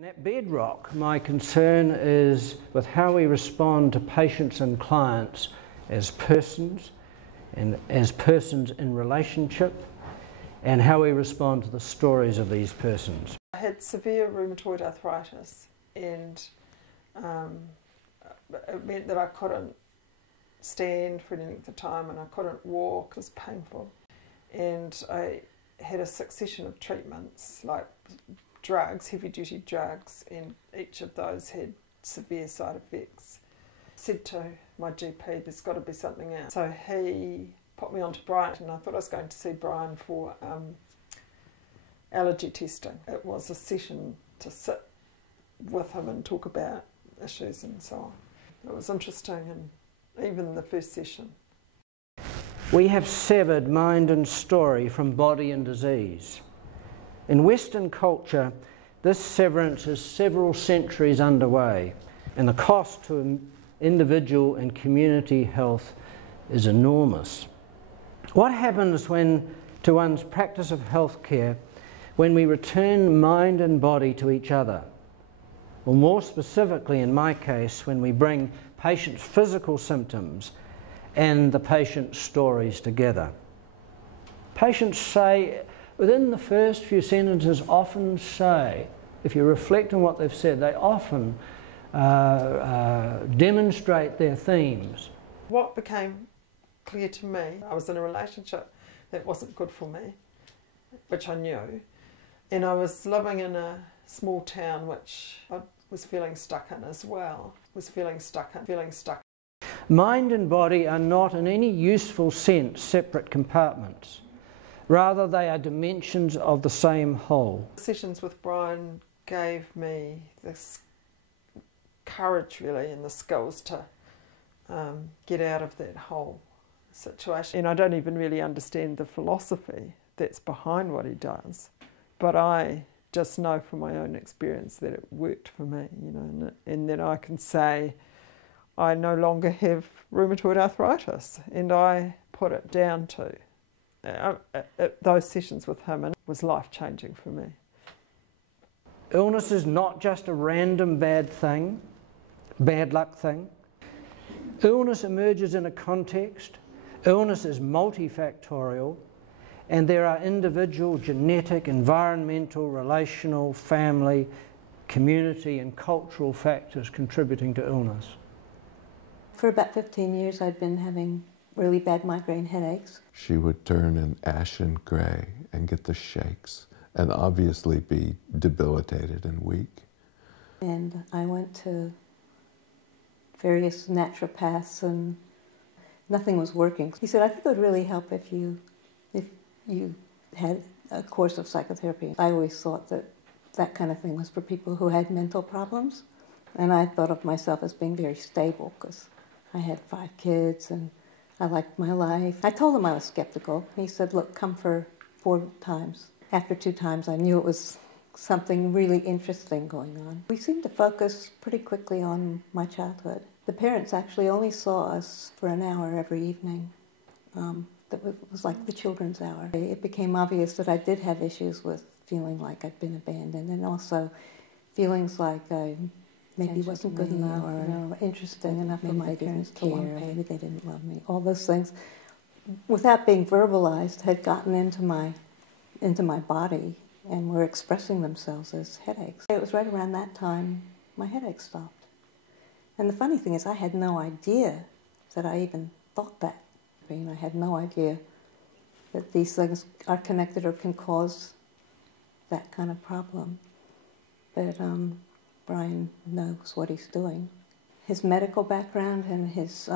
And at bedrock, my concern is with how we respond to patients and clients as persons, and as persons in relationship, and how we respond to the stories of these persons. I had severe rheumatoid arthritis, and it meant that I couldn't stand for any length of time and I couldn't walk. It was painful. And I had a succession of treatments, like drugs, heavy-duty drugs, and each of those had severe side effects. I said to my GP, there's got to be something else. So he put me onto Brian, and I thought I was going to see Brian for allergy testing. It was a session to sit with him and talk about issues and so on. It was interesting, and even the first session. We have severed mind and story from body and disease. In Western culture, this severance is several centuries underway, and the cost to individual and community health is enormous. What happens to one's practice of healthcare when we return mind and body to each other? Or more specifically, in my case, when we bring patients' physical symptoms and the patient's stories together. Patients say, within the first few sentences, often say, if you reflect on what they've said, they often demonstrate their themes. What became clear to me, I was in a relationship that wasn't good for me, which I knew, and I was living in a small town which I was feeling stuck in as well, feeling stuck. Mind and body are not in any useful sense separate compartments. Rather, they are dimensions of the same whole. Sessions with Brian gave me this courage, really, and the skills to get out of that whole situation. And I don't even really understand the philosophy that's behind what he does, but I just know from my own experience that it worked for me, you know, and that I can say I no longer have rheumatoid arthritis, and I put it down to those sessions with him, and it was life-changing for me. Illness is not just a random bad luck thing. Illness emerges in a context. Illness is multifactorial, and there are individual, genetic, environmental, relational, family, community and cultural factors contributing to illness. For about 15 years I'd been having really bad migraine headaches. She would turn an ashen gray and get the shakes and obviously be debilitated and weak. And I went to various naturopaths and nothing was working. He said, I think it would really help if you had a course of psychotherapy. I always thought that that kind of thing was for people who had mental problems, and I thought of myself as being very stable because I had 5 kids and I liked my life. I told him I was skeptical. He said, look, come for 4 times. After 2 times I knew it was something really interesting going on. We seemed to focus pretty quickly on my childhood. The parents actually only saw us for an hour every evening. That was like the children's hour. It became obvious that I did have issues with feeling like I'd been abandoned, and also feelings like I maybe wasn't good enough or interesting enough for my parents to care. Maybe they didn't love me. All those things, without being verbalized, had gotten into my body and were expressing themselves as headaches. It was right around that time my headache stopped. And the funny thing is I had no idea that I even thought that. I had no idea that these things are connected or can cause that kind of problem. But Brian knows what he's doing. His medical background and his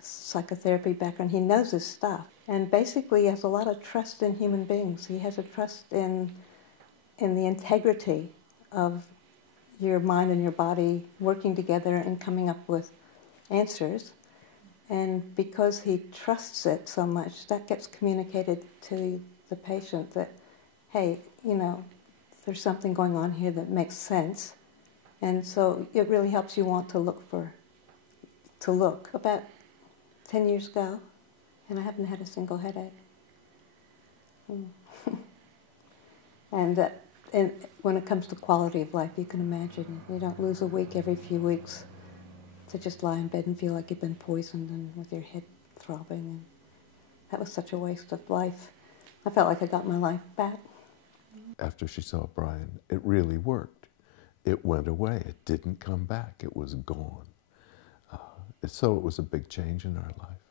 psychotherapy background, he knows his stuff. And basically he has a lot of trust in human beings. He has a trust in the integrity of your mind and your body working together and coming up with answers. And because he trusts it so much, that gets communicated to the patient that, hey, you know, there's something going on here that makes sense. And so it really helps you want to look. About 10 years ago, and I haven't had a single headache. And and when it comes to quality of life, you can imagine you don't lose a week every few weeks to just lie in bed and feel like you've been poisoned and with your head throbbing. And that was such a waste of life. I felt like I got my life back. After she saw Brian, it really worked. It went away. It didn't come back. It was gone. So it was a big change in our life.